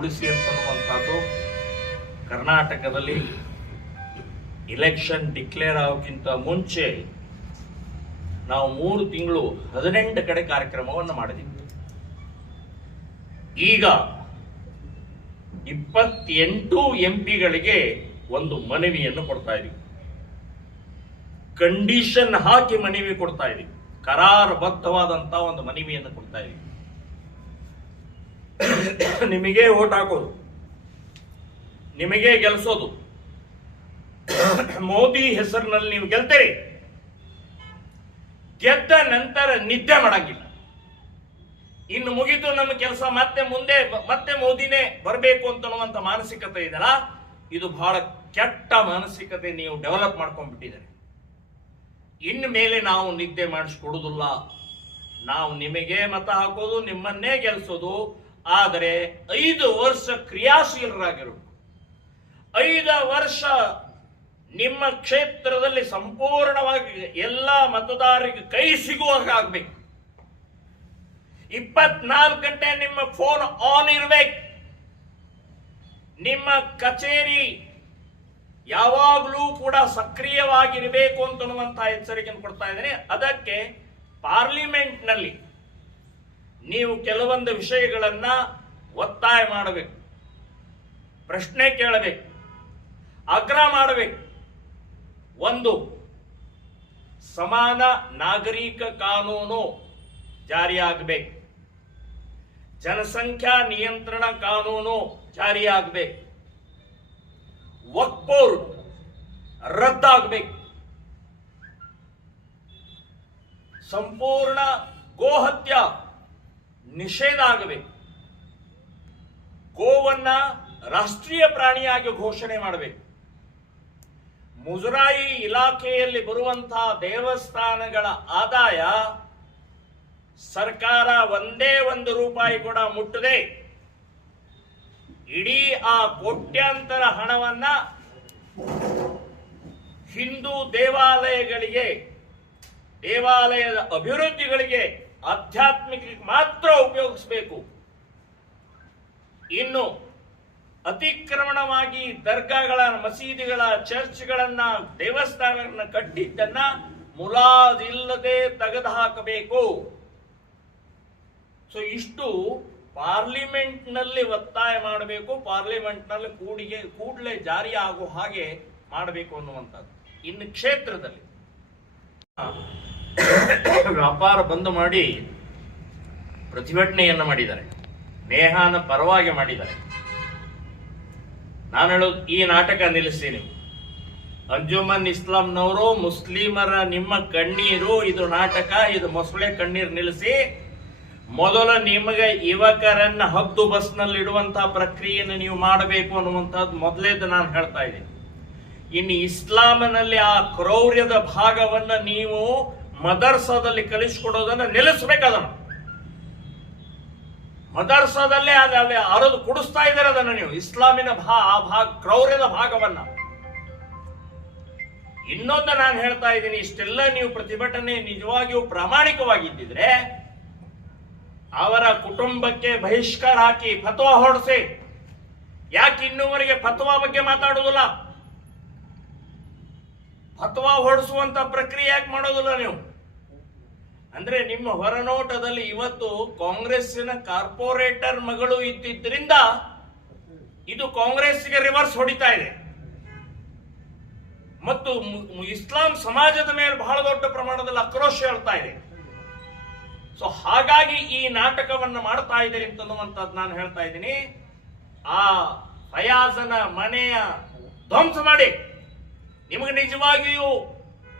ಉಳಿಸಿ ಅಂತನ್ನುವಂಥದ್ದು ಕರ್ನಾಟಕದಲ್ಲಿ election declare ಆಗೋಕ್ಕಿಂತ ಮುಂಚೆ ನಾವು 3 ತಿಂಗಳು 18 ಕಡೆ ಕಾರ್ಯಕ್ರಮವನ್ನು ಮಾಡಿದ್ದೀವಿ. ಈಗ 28 ಎಂಪಿಗಳಿಗೆ ಒಂದು ಮನವಿಯನ್ನು ಕೊಡ್ತಾ ಇದೀವಿ. ಕಂಡೀಷನ್ ಹಾಕಿ ಮನವಿ ಕೊಡ್ತಾ ಇದೀವಿ. ಕರಾರುಬದ್ಧವಾದಂತಹ ಒಂದು ಮನವಿಯನ್ನು ಕೊಡ್ತಾ ಇದೀವಿ. ನಿಮಗೆ ಓಟ್ ಹಾಕೋದು, ನಿಮಗೆ ಗೆಲ್ಸೋದು, ಮೋದಿ ಹೆಸರಿನಲ್ಲಿ ನೀವು ಗೆಲ್ತೀರಿ. ಗೆದ್ದ ನಂತರ ನಿದ್ದೆ ಮಾಡಂಗಿಲ್ಲ. ಇನ್ನು ಮುಗಿದು ನಮ್ಮ ಕೆಲಸ ಮತ್ತೆ ಮೋದಿನೇ ಬರಬೇಕು ಅಂತನ್ನುವಂತ ಮಾನಸಿಕತೆ ಇದೆಯಲ್ಲ, ಇದು ಬಹಳ ಕೆಟ್ಟ ಮಾನಸಿಕತೆ ನೀವು ಡೆವಲಪ್ ಮಾಡ್ಕೊಂಡ್ಬಿಟ್ಟಿದ್ದಾರೆ. ಇನ್ನು ಮೇಲೆ ನಾವು ನಿದ್ದೆ ಮಾಡಿಸ್ಕೊಡುದಿಲ್ಲ. ನಾವು ನಿಮಗೆ ಮತ ಹಾಕೋದು, ನಿಮ್ಮನ್ನೇ ಗೆಲ್ಸೋದು. ಆದರೆ 5 ವರ್ಷ ಕ್ರಿಯಾಶೀಲರಾಗಿರಬೇಕು. 5 ವರ್ಷ ನಿಮ್ಮ ಕ್ಷೇತ್ರದಲ್ಲಿ ಸಂಪೂರ್ಣವಾಗಿ ಎಲ್ಲ ಮತದಾರರಿಗೆ ಕೈ ಸಿಗುವಾಗ ಆಗ್ಬೇಕು. 24 ಗಂಟೆ ನಿಮ್ಮ ಫೋನ್ ಆನ್ ಇರಬೇಕು. ನಿಮ್ಮ ಕಚೇರಿ ಯಾವಾಗಲೂ ಕೂಡ ಸಕ್ರಿಯವಾಗಿರಬೇಕು ಅಂತನ್ನುವಂತಹ ಎಚ್ಚರಿಕೆಯನ್ನು ಕೊಡ್ತಾ ಇದ್ದೇನೆ. ಅದಕ್ಕೆ ಪಾರ್ಲಿಮೆಂಟ್ ನಲ್ಲಿ ನೀವು ಕೆಲವೊಂದು ವಿಷಯಗಳನ್ನ ಒತ್ತಾಯ ಮಾಡಬೇಕು, ಪ್ರಶ್ನೆ ಕೇಳಬೇಕು, ಆಗ್ರಹ ಮಾಡಬೇಕು. ಒಂದು, ಸಮಾನ ನಾಗರಿಕ ಕಾನೂನು ಜಾರಿಯಾಗಬೇಕು. ಜನಸಂಖ್ಯಾ ನಿಯಂತ್ರಣ ಕಾನೂನು ಜಾರಿಯಾಗಬೇಕು. ವಕ್ಫ್ ಬೋರ್ಡ್ ರದ್ದಾಗಬೇಕು. ಸಂಪೂರ್ಣ ಗೋಹತ್ಯ ನಿಷೇಧ ಆಗಬೇಕು. ಗೋವನ್ನ ರಾಷ್ಟ್ರೀಯ ಪ್ರಾಣಿಯಾಗಿ ಘೋಷಣೆ ಮಾಡಬೇಕು. ಮುಜರಾಯಿ ಇಲಾಖೆಯಲ್ಲಿ ಬರುವಂತಹ ದೇವಸ್ಥಾನಗಳ ಆದಾಯ ಸರ್ಕಾರ ಒಂದೇ ₹1 ಕೂಡ ಮುಟ್ಟದೆ ಇಡೀ ಆ ಕೋಟ್ಯಾಂತರ ಹಣವನ್ನ ಹಿಂದೂ ದೇವಾಲಯಗಳಿಗೆ, ದೇವಾಲಯದ ಅಭಿವೃದ್ಧಿಗಳಿಗೆ, ಆಧ್ಯಾತ್ಮಿಕ ಮಾತ್ರ ಉಪಯೋಗಿಸಬೇಕು. ಇನ್ನು ಅತಿಕ್ರಮಣವಾಗಿ ದರ್ಗಾಗಳ, ಮಸೀದಿಗಳ, ಚರ್ಚ್ಗಳನ್ನ, ದೇವಸ್ಥಾನಗಳನ್ನ ಕಟ್ಟಿದ್ದನ್ನ ಮುಲಾಜಿಲ್ಲದೆ ತೆಗೆದು ಹಾಕಬೇಕು. ಸೊ ಇಷ್ಟು ಪಾರ್ಲಿಮೆಂಟ್ ನಲ್ಲಿ ಒತ್ತಾಯ ಮಾಡಬೇಕು. ಪಾರ್ಲಿಮೆಂಟ್ ನಲ್ಲಿ ಕೂಡಲೇ ಜಾರಿ ಆಗೋ ಹಾಗೆ ಮಾಡಬೇಕು ಅನ್ನುವಂಥದ್ದು. ಇನ್ನು ಕ್ಷೇತ್ರದಲ್ಲಿ ವ್ಯಾಪಾರ ಬಂದ್ ಮಾಡಿ ಪ್ರತಿಭಟನೆಯನ್ನ ಮಾಡಿದ್ದಾರೆ. ನೇಹಾನ ಪರವಾಗಿ ಮಾಡಿದ್ದಾರೆ. ನಾನು ಹೇಳೋದು, ಈ ನಾಟಕ ನಿಲ್ಲಿಸ್ತೀನಿ. ಅಂಜುಮನ್ ಇಸ್ಲಾಂನವರು ಮುಸ್ಲಿಮರ ನಿಮ್ಮ ಕಣ್ಣೀರು ಇದು ನಾಟಕ, ಇದು ಮೊಸಳೆ ಕಣ್ಣೀರು ನಿಲ್ಲಿಸಿ ಮೊದಲು ನಿಮಗೆ ಯುವಕರನ್ನ ಹದ್ದು ಬಸ್ನಲ್ಲಿ ಇಡುವಂತಹ ಪ್ರಕ್ರಿಯೆಯನ್ನು ನೀವು ಮಾಡಬೇಕು ಅನ್ನುವಂಥದ್ದು ಮೊದಲೇದು ನಾನು ಹೇಳ್ತಾ ಇದ್ದೀನಿ. ಇನ್ನು ಇಸ್ಲಾಮಿನಲ್ಲಿ ಆ ಕ್ರೌರ್ಯದ ಭಾಗವನ್ನ ನೀವು ಮದರ್ಸಾದಲ್ಲಿ ಕಲಿಸಿಕೊಡೋದನ್ನ ನಿಲ್ಲಿಸಬೇಕದನ್ನ. ಮದರ್ಸಾದಲ್ಲೇ ಅಲ್ಲಿ ಅರದು ಕುಡಿಸ್ತಾ ಇದ್ದಾರೆ ಅದನ್ನ ನೀವು, ಇಸ್ಲಾಮಿನ ಕ್ರೌರ್ಯದ ಭಾಗವನ್ನ. ಇನ್ನೊಂದು ನಾನು ಹೇಳ್ತಾ ಇದ್ದೀನಿ, ಇಷ್ಟೆಲ್ಲ ನೀವು ಪ್ರತಿಭಟನೆ ನಿಜವಾಗಿಯೂ ಪ್ರಾಮಾಣಿಕವಾಗಿದ್ದಿದ್ರೆ ಅವರ ಕುಟುಂಬಕ್ಕೆ ಬಹಿಷ್ಕಾರ ಹಾಕಿ ಫತ್ವಾ ಹೊರಡಿಸಿ. ಯಾಕೆ ಇನ್ನೂವರೆಗೆ ಫತ್ವಾ ಬಗ್ಗೆ ಮಾತಾಡುವುದಿಲ್ಲ? ಫತ್ವಾ ಹೊರಡಿಸುವಂತ ಪ್ರಕ್ರಿಯೆ ಯಾಕೆ ಮಾಡೋದಿಲ್ಲ ನೀವು? ಅಂದ್ರೆ ನಿಮ್ಮ ಹೊರನೋಟದಲ್ಲಿ ಇವತ್ತು ಕಾಂಗ್ರೆಸ್ಸಿನ ಕಾರ್ಪೊರೇಟರ್ ಮಗಳು ಇದ್ದಿದ್ರಿಂದ ಇದು ಕಾಂಗ್ರೆಸ್ಗೆ ರಿವರ್ಸ್ ಹೊಡಿತಾ ಇದೆ ಮತ್ತು ಇಸ್ಲಾಂ ಸಮಾಜದ ಮೇಲೆ ಬಹಳ ದೊಡ್ಡ ಪ್ರಮಾಣದಲ್ಲಿ ಆಕ್ರೋಶ ಹೇಳ್ತಾ ಇದೆ. ಸೊ ಹಾಗಾಗಿ ಈ ನಾಟಕವನ್ನು ಮಾಡ್ತಾ ಇದ್ದಾರೆ ಅಂತನ್ನುವಂಥದ್ದು ನಾನು ಹೇಳ್ತಾ ಇದ್ದೀನಿ. ಆ ಫಯಾಜನ ಮನೆಯ ಧ್ವಂಸ ಮಾಡಿ, ನಿಮಗೆ ನಿಜವಾಗಿಯೂ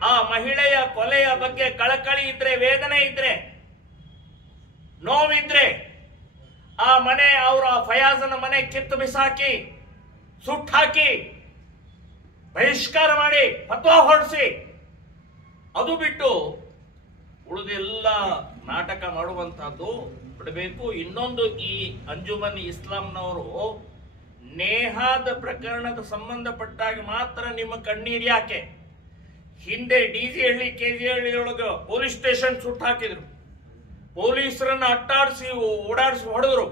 ಆ ಮಹಿಳೆಯ ಕೊಲೆಯ ಬಗ್ಗೆ ಕಳಕಳಿ ಇದ್ರೆ, ವೇದನೆ ಇದ್ರೆ, ನೋವಿದ್ರೆ ಆ ಮನೆ, ಅವರ ಫಯಾಜನ ಮನೆ ಕಿತ್ತು ಬಿಸಾಕಿ, ಸುಟ್ಟಾಕಿ, ಬಹಿಷ್ಕಾರ ಮಾಡಿ, ಫತ್ವಾ ಹೊರಡಿಸಿ, ಅದು ಬಿಟ್ಟು ಉಳಿದೆಲ್ಲ ನಾಟಕ ಮಾಡುವಂತಹದ್ದು ಬಿಡಬೇಕು. ಇನ್ನೊಂದು, ಈ ಅಂಜುಮನ್ ಇಸ್ಲಾಂನವರು ನೇಹಾದ ಪ್ರಕರಣದ ಸಂಬಂಧಪಟ್ಟಾಗ ಮಾತ್ರ ನಿಮ್ಮ ಕಣ್ಣೀರು ಯಾಕೆ? ಹಿಂದೆ ಡಿಜಿ ಹಳ್ಳಿ, ಕೆಜಿ ಹಳ್ಳಿ ಒಳಗ ಪೊಲೀಸ್ ಸ್ಟೇಷನ್ ಸುಟ್ಟು ಹಾಕಿದ್ರು, ಪೊಲೀಸರನ್ನ ಅಟ್ಟಾಡಿಸಿ ಓಡಾಡಿಸಿ ಹೊಡೆದ್ರು.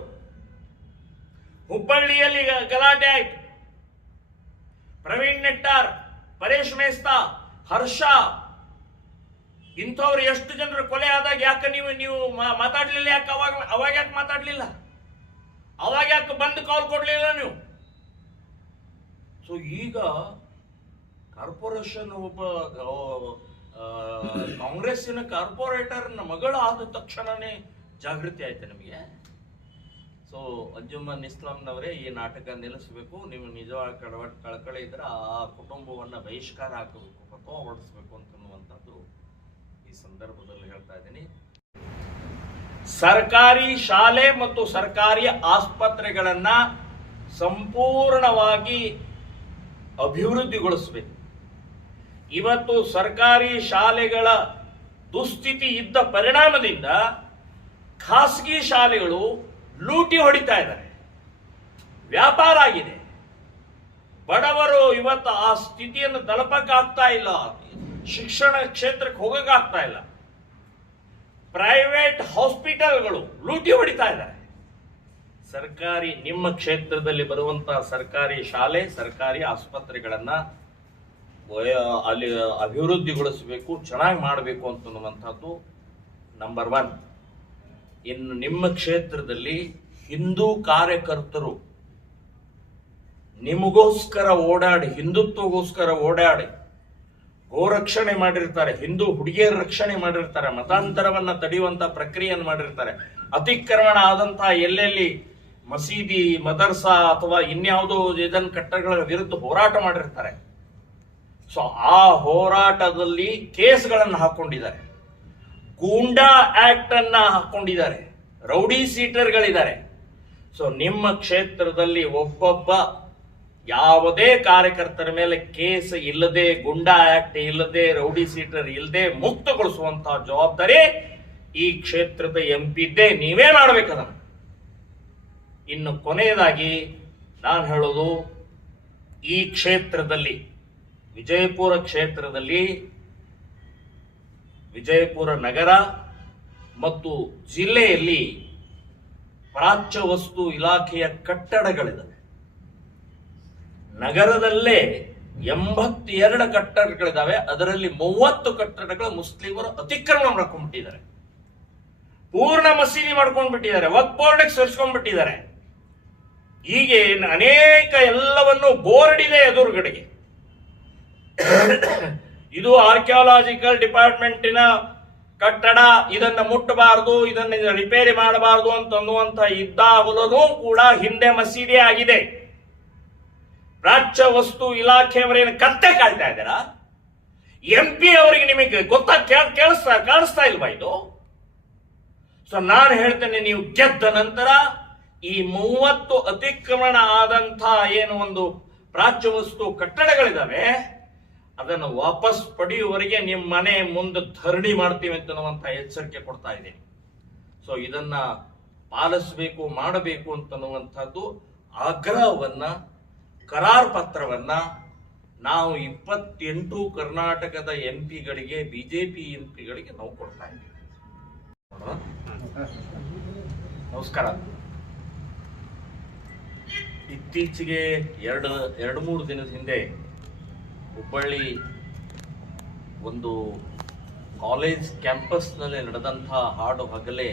ಹುಬ್ಬಳ್ಳಿಯಲ್ಲಿ ಗಲಾಟೆ ಆಯ್ತು. ಪ್ರವೀಣ್ ನೆಟ್ಟಾರ್, ಪರೇಶ್ ಮೇಸ್ತಾ, ಹರ್ಷ ಇಂಥವ್ರು ಎಷ್ಟು ಜನರು ಕೊಲೆ ಆದಾಗ ಯಾಕೆ ನೀವು ಮಾತಾಡ್ಲಿಲ್ಲ? ಯಾಕೆ ಅವಾಗ ಯಾಕೆ ಮಾತಾಡ್ಲಿಲ್ಲ? ಅವಾಗ ಯಾಕೆ ಬಂದು ಕಾಲ್ ಕೊಡ್ಲಿಲ್ಲ ನೀವು? ಸೊ ಈಗ ಕಾರ್ಪೊರೇಷನ್ ಒಬ್ಬ ಕಾಂಗ್ರೆಸ್ಸಿನ ಕಾರ್ಪೊರೇಟರ್ನ ಮಗಳು ಆದ ತಕ್ಷಣನೇ ಜಾಗೃತಿ ಆಯ್ತು ನಮಗೆ. ಸೊ ಅಂಜುಮನ್ ಇಸ್ಲಾಂನವರೇ, ಈ ನಾಟಕ ನಿಲ್ಲಿಸಬೇಕು. ನೀವು ನಿಜವಾದ ಕಳಕಳಿ ಇದ್ರೆ ಆ ಕುಟುಂಬವನ್ನ ಬಹಿಷ್ಕಾರ ಹಾಕಬೇಕು, ಪಥವ ಹೊರಡಿಸಬೇಕು ಅಂತನ್ನುವಂಥದ್ದು ಈ ಸಂದರ್ಭದಲ್ಲಿ ಹೇಳ್ತಾ ಇದ್ದೀನಿ. ಸರ್ಕಾರಿ ಶಾಲೆ ಮತ್ತು ಸರ್ಕಾರಿ ಆಸ್ಪತ್ರೆಗಳನ್ನ ಸಂಪೂರ್ಣವಾಗಿ ಅಭಿವೃದ್ಧಿಗೊಳಿಸಬೇಕು. ಇವತ್ತು ಸರ್ಕಾರಿ ಶಾಲೆಗಳ ದುಸ್ಥಿತಿ ಇದ್ದ ಪರಿಣಾಮದಿಂದ ಖಾಸಗಿ ಶಾಲೆಗಳು ಲೂಟಿ ಹೊಡಿತಾ ಇದ್ದಾರೆ, ವ್ಯಾಪಾರ ಆಗಿದೆ. ಬಡವರು ಇವತ್ತು ಆ ಸ್ಥಿತಿಯನ್ನು ತಲುಪಕ್ಕಾಗ್ತಾ ಇಲ್ಲ, ಶಿಕ್ಷಣ ಕ್ಷೇತ್ರಕ್ಕೆ ಹೋಗಕ್ಕಾಗ್ತಾ ಇಲ್ಲ. ಪ್ರೈವೇಟ್ ಹಾಸ್ಪಿಟಲ್ಗಳು ಲೂಟಿ ಹೊಡಿತಾ ಇದ್ದಾರೆ. ಸರ್ಕಾರಿ, ನಿಮ್ಮ ಕ್ಷೇತ್ರದಲ್ಲಿ ಬರುವಂತಹ ಸರ್ಕಾರಿ ಶಾಲೆ, ಸರ್ಕಾರಿ ಆಸ್ಪತ್ರೆಗಳನ್ನ ಅಲ್ಲಿ ಅಭಿವೃದ್ಧಿಗೊಳಿಸಬೇಕು, ಚೆನ್ನಾಗಿ ಮಾಡಬೇಕು ಅಂತನ್ನುವಂಥದ್ದು ನಂಬರ್ 1. ಇನ್ನು ನಿಮ್ಮ ಕ್ಷೇತ್ರದಲ್ಲಿ ಹಿಂದೂ ಕಾರ್ಯಕರ್ತರು ನಿಮಗೋಸ್ಕರ ಓಡಾಡಿ, ಹಿಂದುತ್ವಗೋಸ್ಕರ ಓಡಾಡಿ ಗೋರಕ್ಷಣೆ ಮಾಡಿರ್ತಾರೆ, ಹಿಂದೂ ಹುಡುಗಿಯರ ರಕ್ಷಣೆ ಮಾಡಿರ್ತಾರೆ, ಮತಾಂತರವನ್ನ ತಡೆಯುವಂತ ಪ್ರಕ್ರಿಯೆಯನ್ನು ಮಾಡಿರ್ತಾರೆ, ಅತಿಕ್ರಮಣ ಆದಂತಹ ಎಲ್ಲೆಲ್ಲಿ ಮಸೀದಿ, ಮದರ್ಸಾ ಅಥವಾ ಇನ್ಯಾವುದೋ ಇದನ್ನ ಕಟ್ಟಡಗಳ ವಿರುದ್ಧ ಹೋರಾಟ ಮಾಡಿರ್ತಾರೆ. ಸೊ ಆ ಹೋರಾಟದಲ್ಲಿ ಕೇಸ್ಗಳನ್ನು ಹಾಕೊಂಡಿದ್ದಾರೆ, ಗೂಂಡಾ ಆಕ್ಟ್ ಅನ್ನ ಹಾಕೊಂಡಿದ್ದಾರೆ, ರೌಡಿ ಸೀಟರ್ಗಳಿದ್ದಾರೆ. ಸೊ ನಿಮ್ಮ ಕ್ಷೇತ್ರದಲ್ಲಿ ಒಬ್ಬೊಬ್ಬ ಯಾವುದೇ ಕಾರ್ಯಕರ್ತರ ಮೇಲೆ ಕೇಸ್ ಇಲ್ಲದೆ, ಗುಂಡಾ ಆಕ್ಟ್ ಇಲ್ಲದೆ, ರೌಡಿ ಸೀಟರ್ ಇಲ್ಲದೆ ಮುಕ್ತಗೊಳಿಸುವಂತಹ ಜವಾಬ್ದಾರಿ ಈ ಕ್ಷೇತ್ರದ ಎಂಪಿದ್ದೇ, ನೀವೇ ಮಾಡಬೇಕದನ್ನು. ಇನ್ನು ಕೊನೆಯದಾಗಿ ನಾನು ಹೇಳೋದು, ಈ ಕ್ಷೇತ್ರದಲ್ಲಿ ವಿಜಯಪುರ ಕ್ಷೇತ್ರದಲ್ಲಿ ವಿಜಯಪುರ ನಗರ ಮತ್ತು ಜಿಲ್ಲೆಯಲ್ಲಿ ಪ್ರಾಚ್ಯ ವಸ್ತು ಇಲಾಖೆಯ ಕಟ್ಟಡಗಳಿವೆ. ನಗರದಲ್ಲೇ 82 ಕಟ್ಟಡಗಳಿದಾವೆ. ಅದರಲ್ಲಿ 30 ಕಟ್ಟಡಗಳು ಮುಸ್ಲಿಮರು ಅತಿಕ್ರಮಣ ಮಾಡ್ಕೊಂಡ್ಬಿಟ್ಟಿದ್ದಾರೆ, ಪೂರ್ಣ ಮಸೀದಿ ಮಾಡ್ಕೊಂಡ್ಬಿಟ್ಟಿದ್ದಾರೆ, ವಕ್ಫ್ ಬೋರ್ಡ್ಗೆ ಸೇರಿಸ್ಕೊಂಡ್ಬಿಟ್ಟಿದ್ದಾರೆ. ಹೀಗೆ ಅನೇಕ ಎಲ್ಲವನ್ನು ಬೋರ್ಡ್ ಇದೆ ಎದುರುಗಡೆಗೆ. ಇದು ಆರ್ಕಿಯಾಲಜಿಕಲ್ ಡಿಪಾರ್ಟ್ಮೆಂಟಿನ ಕಟ್ಟಡ, ಇದನ್ನ ಮುಟ್ಟಬಾರದು, ಇದನ್ನ ರಿಪೇರಿ ಮಾಡಬಾರದು ಅಂತನ್ನುವಂತ ಇದ್ದಾಗಲೂ ಕೂಡ ಹಿಂದೆ ಮಸೀದಿ ಆಗಿದೆ. ಪ್ರಾಚ್ಯ ವಸ್ತು ಇಲಾಖೆಯವರೇನು ಕತ್ತೆ ಕಾಯ್ತಾ ಇದ್ದಾರಾ? MP ಅವರಿಗೆ ನಿಮಗೆ ಕಾಣಿಸ್ತಾ ಇಲ್ವಾ ಇದು? ಸೊ ನಾನು ಹೇಳ್ತೇನೆ, ನೀವು ಗೆದ್ದ ನಂತರ ಈ 30 ಅತಿಕ್ರಮಣ ಆದಂತ ಏನು ಒಂದು ಪ್ರಾಚ್ಯ ವಸ್ತು ಕಟ್ಟಡಗಳಿದಾವೆ, ಅದನ್ನು ವಾಪಸ್ ಪಡೆಯುವವರೆಗೆ ನಿಮ್ಮ ಮನೆ ಮುಂದೆ ಧರಣಿ ಮಾಡ್ತೀವಿ ಅಂತನ್ನುವಂತ ಎಚ್ಚರಿಕೆ ಕೊಡ್ತಾ ಇದ್ದೀನಿ. ಸೊ ಇದನ್ನ ಪಾಲಿಸಬೇಕು, ಮಾಡಬೇಕು ಅಂತನ್ನುವಂಥದ್ದು ಆಗ್ರಹವನ್ನ, ಕರಾರ್ ಪತ್ರವನ್ನ ನಾವು 28 ಕರ್ನಾಟಕದ MP ಗಳಿಗೆ, ಬಿಜೆಪಿ MP ಗಳಿಗೆ ನಾವು ಕೊಡ್ತಾ ಇದ್ದೀವಿ. ನಮಸ್ಕಾರ. ಇತ್ತೀಚೆಗೆ 2-3 ದಿನದ ಹಿಂದೆ ಹುಬ್ಬಳ್ಳಿ ಒಂದು ಕಾಲೇಜ್ ಕ್ಯಾಂಪಸ್ನಲ್ಲಿ ನಡೆದಂತಹ ಹಾಡು ಹಗಲೇ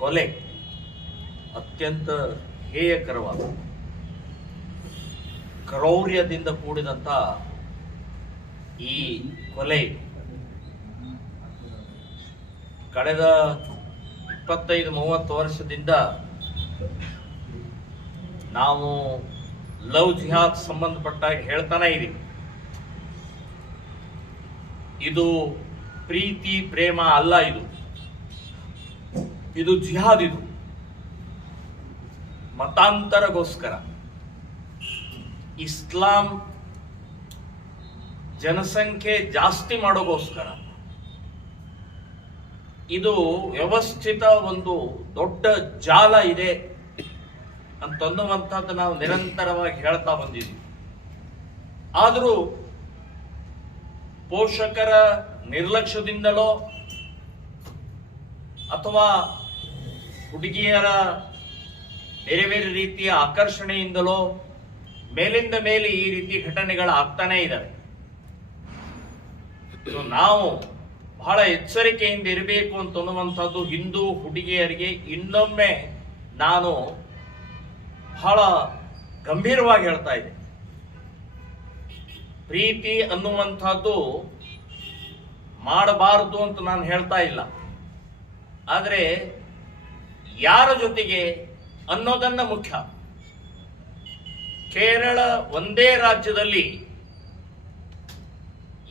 ಕೊಲೆ ಅತ್ಯಂತ ಹೇಯಕರವಾದ, ಕ್ರೌರ್ಯದಿಂದ ಕೂಡಿದಂತ ಈ ಕೊಲೆ ಕಳೆದ 25-30 ವರ್ಷದಿಂದ ನಾವು ಲವ್ ಜಿಹಾದ್ ಸಂಬಂಧಪಟ್ಟಾಗ ಹೇಳ್ತಾನೆ ಇದೀವಿ. ಇದು ಪ್ರೀತಿ ಪ್ರೇಮ ಅಲ್ಲ, ಇದು ಜಿಹಾದ್. ಇದು ಮತಾಂತರಗೋಸ್ಕರ, ಇಸ್ಲಾಂ ಜನಸಂಖ್ಯೆ ಜಾಸ್ತಿ ಮಾಡೋಗೋಸ್ಕರ, ಇದು ವ್ಯವಸ್ಥಿತ ಒಂದು ದೊಡ್ಡ ಜಾಲ ಇದೆ ಅಂತನ್ನುವಂಥದ್ದು ನಾವು ನಿರಂತರವಾಗಿ ಹೇಳ್ತಾ ಬಂದಿದ್ದೀವಿ. ಆದರೂ ಪೋಷಕರ ನಿರ್ಲಕ್ಷ್ಯದಿಂದಲೋ ಅಥವಾ ಹುಡುಗಿಯರ ಬೇರೆ ಬೇರೆ ರೀತಿಯ ಆಕರ್ಷಣೆಯಿಂದಲೋ ಮೇಲಿಂದ ಮೇಲೆ ಈ ರೀತಿ ಘಟನೆಗಳು ಆಗ್ತಾನೆ ಇದ್ದಾವೆ. ನಾವು ಬಹಳ ಎಚ್ಚರಿಕೆಯಿಂದ ಇರಬೇಕು ಅಂತ ಅನ್ನುವಂಥದ್ದು ಹಿಂದೂ ಹುಡುಗಿಯರಿಗೆ ಇನ್ನೊಮ್ಮೆ ನಾನು ಬಹಳ ಗಂಭೀರವಾಗಿ ಹೇಳ್ತಾ ಇದ್ದೆ. ಪ್ರೀತಿ ಅನ್ನುವಂಥದ್ದು ಮಾಡಬಾರದು ಅಂತ ನಾನು ಹೇಳ್ತಾ ಇಲ್ಲ, ಆದರೆ ಯಾರ ಜೊತೆಗೆ ಅನ್ನೋದನ್ನ ಮುಖ್ಯ. ಕೇರಳ ಒಂದೇ ರಾಜ್ಯದಲ್ಲಿ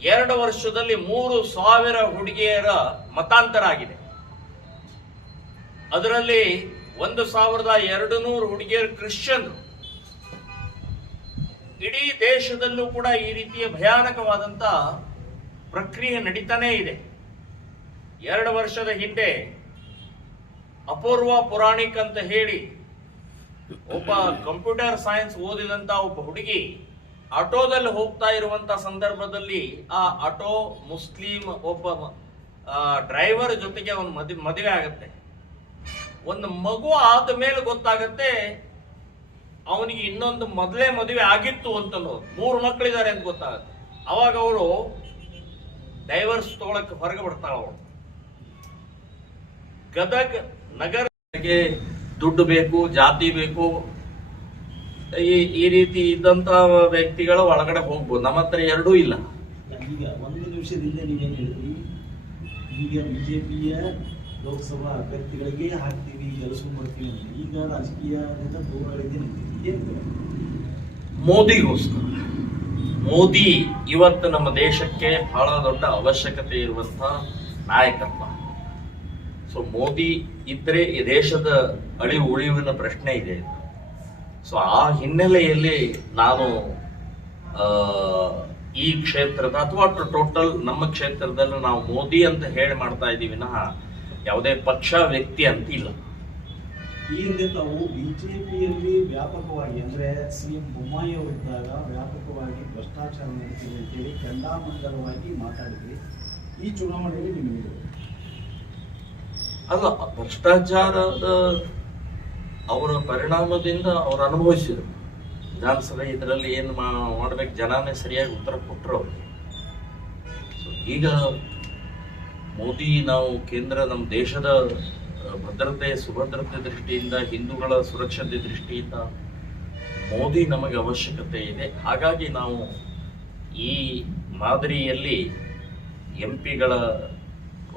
2 ವರ್ಷದಲ್ಲಿ 3,000 ಹುಡುಗಿಯರ ಮತಾಂತರ ಆಗಿದೆ. ಅದರಲ್ಲಿ 1,200 ಹುಡುಗಿಯರು ಕ್ರಿಶ್ಚಿಯನ್ರು. ಇಡೀ ದೇಶದಲ್ಲೂ ಕೂಡ ಈ ರೀತಿಯ ಭಯಾನಕವಾದಂತ ಪ್ರಕ್ರಿಯೆ ನಡೀತಾನೇ ಇದೆ. 2 ವರ್ಷದ ಹಿಂದೆ ಅಪೂರ್ವ ಪುರಾಣಿಕ್ ಅಂತ ಹೇಳಿ ಒಬ್ಬ ಕಂಪ್ಯೂಟರ್ ಸೈನ್ಸ್ ಓದಿದಂತ ಒಬ್ಬ ಹುಡುಗಿ ಆಟೋದಲ್ಲಿ ಹೋಗ್ತಾ ಇರುವಂತ ಸಂದರ್ಭದಲ್ಲಿ ಆ ಆಟೋ ಮುಸ್ಲಿಂ ಒಬ್ಬ ಡ್ರೈವರ್ ಜೊತೆಗೆ ಅವನು ಮದುವೆ ಆಗತ್ತೆ. ಒಂದು ಮಗು ಆದ ಮೇಲೆ ಗೊತ್ತಾಗತ್ತೆ ಅವನಿಗೆ ಇನ್ನೊಂದು ಮೊದಲೇ ಮದುವೆ ಆಗಿತ್ತು ಅಂತ, 3 ಮಕ್ಕಳಿದ್ದಾರೆ ಅಂತ ಗೊತ್ತಾಗತ್ತೆ. ಅವಾಗ ಅವಳು ಡೈವರ್ಸ್ ತಗೊಳಕ್ಕೆ ಹೊರಗೆ ಬರ್ತಾಳ. ಅವಳು ಗದಗ್ ನಗರಕ್ಕೆ ದುಡ್ಡು ಬೇಕು, ಜಾತಿ ಬೇಕು, ಈ ರೀತಿ ಇದ್ದಂತ ವ್ಯಕ್ತಿಗಳ ಒಳಗಡೆ ಹೋಗ್ಬೋದು. ನಮ್ಮ ಹತ್ರ ಎರಡೂ ಇಲ್ಲ. ಈಗ 1 ನಿಮಿಷದಿಂದ ನೀವೇನು ಹೇಳಿದ್ರಿ, ಈಗ ಬಿಜೆಪಿಯ ಲೋಕಸಭಾ ಅಭ್ಯರ್ಥಿಗಳಿಗೆ ಹಾಕ್ತೀವಿ, ಗೆಲ್ಲಿಸ್ಕೊಂಡ್ಬರ್ತೀವಿ ಅಂತ. ಈಗ ರಾಜಕೀಯದಿಂದ ದೂರಗಳಿದೆ. ಮೋದಿಗೋಸ್ಕರ, ಮೋದಿ ಇವತ್ತು ನಮ್ಮ ದೇಶಕ್ಕೆ ಬಹಳ ದೊಡ್ಡ ಅವಶ್ಯಕತೆ ಇರುವಂತ ನಾಯಕತ್ವ. ಸೊ ಮೋದಿ ಇದ್ರೆ ಈ ದೇಶದ ಅಳಿವು ಉಳಿವಿನ ಪ್ರಶ್ನೆ ಇದೆ. ಸೊ ಆ ಹಿನ್ನೆಲೆಯಲ್ಲಿ ನಾನು ಈ ಕ್ಷೇತ್ರದ ಅಥವಾ ಟೋಟಲ್ ನಮ್ಮ ಕ್ಷೇತ್ರದಲ್ಲಿ ನಾವು ಮೋದಿ ಅಂತ ಹೇಳಿ ಮಾಡ್ತಾ ಇದ್ದೀವಿ ವಿನಃ ಯಾವುದೇ ಪಕ್ಷ ವ್ಯಕ್ತಿ ಅಂತ ಇಲ್ಲ. ಈ ಹಿಂದೆ ತಾವು ಬಿಜೆಪಿಯಲ್ಲಿ ವ್ಯಾಪಕವಾಗಿ ಅಂದ್ರೆ ಸಿಎಂ ಬೊಮ್ಮಾಯಿ ಅವರಿದ್ದಾಗ ವ್ಯಾಪಕವಾಗಿ ಭ್ರಷ್ಟಾಚಾರ ನಡೀತಿದೆ ಅಂತೇಳಿ ಕೆಂಡಾಮಂಡಲವಾಗಿ ಮಾತಾಡಿದ್ರಿ. ಈ ಚುನಾವಣೆಯಲ್ಲಿ ನಿಮಗೆ ಅಲ್ಲ, ಭ್ರಷ್ಟಾಚಾರದ ಅವರ ಪರಿಣಾಮದಿಂದ ಅವರು ಅನುಭವಿಸಿದರು. ವಿಧಾನಸಭೆ ಇದರಲ್ಲಿ ಏನು ಮಾಡ್ಬೇಕು ಜನಾನೇ ಸರಿಯಾಗಿ ಉತ್ತರ ಕೊಟ್ಟರು. ಈಗ ಮೋದಿ ನಾವು ಕೇಂದ್ರ ನಮ್ಮ ದೇಶದ ಭದ್ರತೆ ಸುಭದ್ರತೆ ದೃಷ್ಟಿಯಿಂದ, ಹಿಂದೂಗಳ ಸುರಕ್ಷತೆ ದೃಷ್ಟಿಯಿಂದ ಮೋದಿ ನಮಗೆ ಅವಶ್ಯಕತೆ ಇದೆ. ಹಾಗಾಗಿ ನಾವು ಈ ಮಾದರಿಯಲ್ಲಿ ಎಂಪಿಗಳ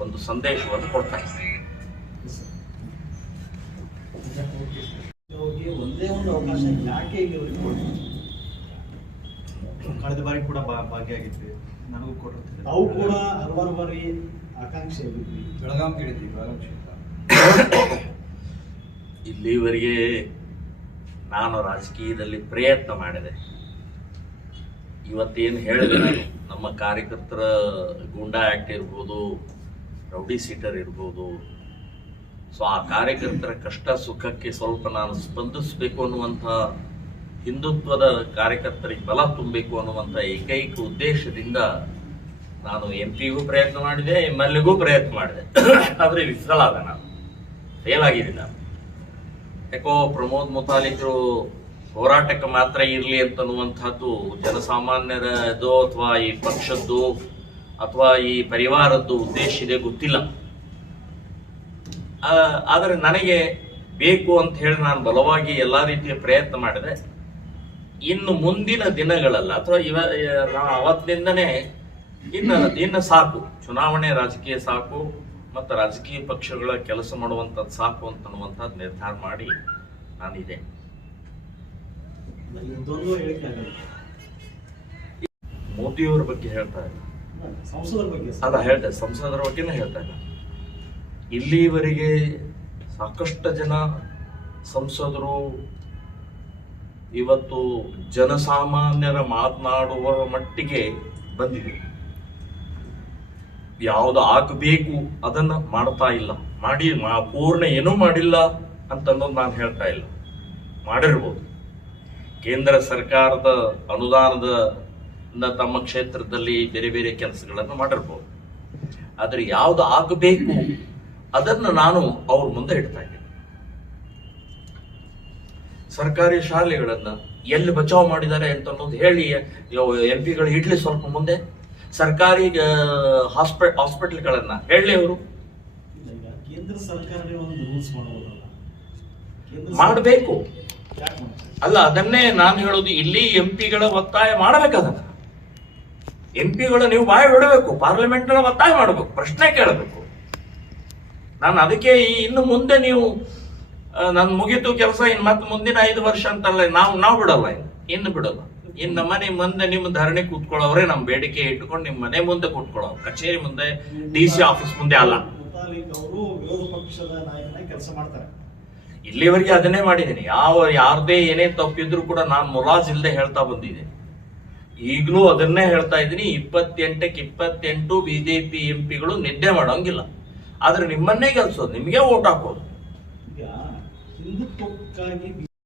ಒಂದು ಸಂದೇಶವನ್ನು ಕೊಡ್ತಾ ಇದ್ದೀವಿ. ಒಂದೇ ಒಂದು ಅವಕಾಶ ಯಾಕೆ ಈಗ ಕಳೆದ ಬಾರಿ ಕೂಡ ಭಾಗಿಯಾಗಿದ್ವಿ, ನನಗೂ ಕೊಟ್ಟಿರ್ತೀವಿ. ತಾವು ಕೂಡ ಹಲವಾರು ಬಾರಿ ಆಕಾಂಕ್ಷೆ ಆಗಿದ್ವಿ. ಬೆಳಗಾಂ ಕೇಳಿದ್ವಿ, ಬೆಳಗಾಂ ಕ್ಷೇತ್ರ. ಇಲ್ಲಿವರೆಗೆ ನಾನು ರಾಜಕೀಯದಲ್ಲಿ ಪ್ರಯತ್ನ ಮಾಡಿದೆ. ಇವತ್ತೇನು ಹೇಳಿದೆ ನಾನು, ನಮ್ಮ ಕಾರ್ಯಕರ್ತರ ಗೂಂಡಾ ಆಕ್ಟ್ ಇರ್ಬೋದು, ರೌಡಿ ಸೀಟರ್ ಇರ್ಬೋದು. ಸೊ ಆ ಕಾರ್ಯಕರ್ತರ ಕಷ್ಟ ಸುಖಕ್ಕೆ ಸ್ವಲ್ಪ ನಾನು ಸ್ಪಂದಿಸಬೇಕು ಅನ್ನುವಂಥ ಹಿಂದುತ್ವದ ಕಾರ್ಯಕರ್ತರಿಗೆ ಬಲ ತುಂಬಬೇಕು ಅನ್ನುವಂಥ ಏಕೈಕ ಉದ್ದೇಶದಿಂದ ನಾನು ಎಂಪಿಗೂ ಪ್ರಯತ್ನ ಮಾಡಿದೆ, MLA ಗೂ ಪ್ರಯತ್ನ ಮಾಡಿದೆ. ಆದರೆ ವಿಫಲ ಆದ, ನಾನು ಫೇಲ್ ಆಗಿದ್ದೀನಿ. ನಾನು ಯಾಕೋ ಪ್ರಮೋದ್ ಮುತಾಲಿಕರು ಹೋರಾಟಕ್ಕೆ ಮಾತ್ರ ಇರಲಿ ಅಂತನ್ನುವಂಥದ್ದು ಜನಸಾಮಾನ್ಯರದ್ದು ಅಥವಾ ಈ ಪಕ್ಷದ್ದು ಅಥವಾ ಈ ಪರಿವಾರದ್ದು ಉದ್ದೇಶ ಇದೆ ಗೊತ್ತಿಲ್ಲ. ಆದರೆ ನನಗೆ ಬೇಕು ಅಂತ ಹೇಳಿ ನಾನು ಬಲವಾಗಿ ಎಲ್ಲಾ ರೀತಿಯ ಪ್ರಯತ್ನ ಮಾಡಿದೆ. ಇನ್ನು ಮುಂದಿನ ದಿನಗಳಲ್ಲ ಅಥವಾ ಅವತ್ತಿನಿಂದನೇ ಇನ್ನು ಸಾಕು, ಚುನಾವಣೆ ರಾಜಕೀಯ ಸಾಕು ಮತ್ತು ರಾಜಕೀಯ ಪಕ್ಷಗಳ ಕೆಲಸ ಮಾಡುವಂಥದ್ದು ಸಾಕು ಅಂತನ್ನುವಂಥದ್ದು ನಿರ್ಧಾರ ಮಾಡಿ ನಾನಿದೆ. ಮೋದಿಯವರ ಬಗ್ಗೆ ಹೇಳ್ತಾ ಇಲ್ಲ, ಸಂಸದರ ಬಗ್ಗೆ ಅಲ್ಲ ಹೇಳ್ತಾ, ಸಂಸದರ ಬಗ್ಗೆನೇ ಹೇಳ್ತಾ ಇಲ್ಲ. ಇಲ್ಲಿವರೆಗೆ ಸಾಕಷ್ಟು ಜನ ಸಂಸದರು ಇವತ್ತು ಜನಸಾಮಾನ್ಯರ ಮಾತನಾಡುವ ಮಟ್ಟಿಗೆ ಬಂದಿದೆ. ಯಾವುದು ಆಗಬೇಕು ಅದನ್ನ ಮಾಡ್ತಾ ಇಲ್ಲ, ಪೂರ್ಣ ಏನೂ ಮಾಡಿಲ್ಲ ಅಂತನ್ನೋದು ನಾನು ಹೇಳ್ತಾ ಇಲ್ಲ. ಮಾಡಿರ್ಬೋದು, ಕೇಂದ್ರ ಸರ್ಕಾರದ ಅನುದಾನದ ತಮ್ಮ ಕ್ಷೇತ್ರದಲ್ಲಿ ಬೇರೆ ಬೇರೆ ಕೆಲಸಗಳನ್ನು ಮಾಡಿರ್ಬೋದು. ಆದ್ರೆ ಯಾವ್ದು ಆಗಬೇಕು ಅದನ್ನು ನಾನು ಅವ್ರ ಮುಂದೆ ಇಡ್ತಾ ಇದ್ದೀನಿ. ಸರ್ಕಾರಿ ಶಾಲೆಗಳನ್ನ ಎಲ್ಲಿ ಬಚಾವ್ ಮಾಡಿದ್ದಾರೆ ಅಂತ ಅನ್ನೋದು ಹೇಳಿ MP ಗಳು ಇಡ್ಲಿ ಸ್ವಲ್ಪ ಮುಂದೆ. ಸರ್ಕಾರಿ ಹಾಸ್ಪಿಟಲ್ಗಳನ್ನ ಹೇಳಿ ಅವರು ಈಗ ಕೇಂದ್ರ ಸರ್ಕಾರವೇ ಒಂದು ರೂಲ್ಸ್ ಮಾಡಬಹುದಲ್ಲ, ಮಾಡಬೇಕು. ಯಾಕೆ ಮಾಡ್ತಾರೆ? ಅಲ್ಲ, ಅದನ್ನೇ ನಾನು ಹೇಳೋದು, ಇಲ್ಲಿ MP ಗಳ ಒತ್ತಾಯ ಮಾಡಬೇಕದನ್ನ. MP ಗಳು ನೀವು ಬಾಯಿ ಬಿಡಬೇಕು, ಪಾರ್ಲಿಮೆಂಟ್ ಒತ್ತಾಯ ಮಾಡಬೇಕು, ಪ್ರಶ್ನೆ ಕೇಳಬೇಕು. ನಾನು ಅದಕ್ಕೆ ಇನ್ನು ಮುಂದೆ ನೀವು ನನ್ ಮುಗಿತು ಕೆಲಸ, ಇನ್ನು ಮತ್ತೆ ಮುಂದಿನ 5 ವರ್ಷ ಅಂತಲ್ಲ, ನಾವು ಬಿಡಲ್ಲ, ಇನ್ನು ಬಿಡಲ್ಲ. ಇನ್ನು ಮನೆ ಮುಂದೆ ನಿಮ್ಮ ಧರಣಿ ಕೂತ್ಕೊಳ್ಳೋರೇ ನಮ್ಮ ಬೇಡಿಕೆ ಇಟ್ಟುಕೊಂಡು ನಿಮ್ಮ ಮನೆ ಮುಂದೆ ಕೂತ್ಕೊಳ್ಳೋರು, ಕಚೇರಿ ಮುಂದೆ, DC ಆಫೀಸ್ ಮುಂದೆ ಅಲ್ಲ. ಮುತಾಲಿಕ್ ಅವರು ವಿರೋಧ ಪಕ್ಷದ ನಾಯಕನಾಗಿ ಕೆಲಸ ಮಾಡ್ತಾರೆ. ಇಲ್ಲಿವರೆಗೆ ಅದನ್ನೇ ಮಾಡಿದ್ದೀನಿ. ಯಾರದೇ ಏನೇ ತಪ್ಪಿದ್ರು ಕೂಡ ನಾನು ಮುಲಾಜ್ ಇಲ್ಲದೆ ಹೇಳ್ತಾ ಬಂದಿದ್ದೀನಿ. ಈಗಲೂ ಅದನ್ನೇ ಹೇಳ್ತಾ ಇದ್ದೀನಿ. 28ಕ್ಕೆ 28 BJP MP ಗಳು ನಿದ್ದೆ ಮಾಡೋಂಗಿಲ್ಲ. ಆದ್ರೆ ನಿಮ್ಮನ್ನೇ ಗೆಲ್ಸೋದು, ನಿಮಗೆ ಓಟ್ ಹಾಕೋದು. ಈಗ ಹಿಂದುತ್ವಕ್ಕಾಗಿ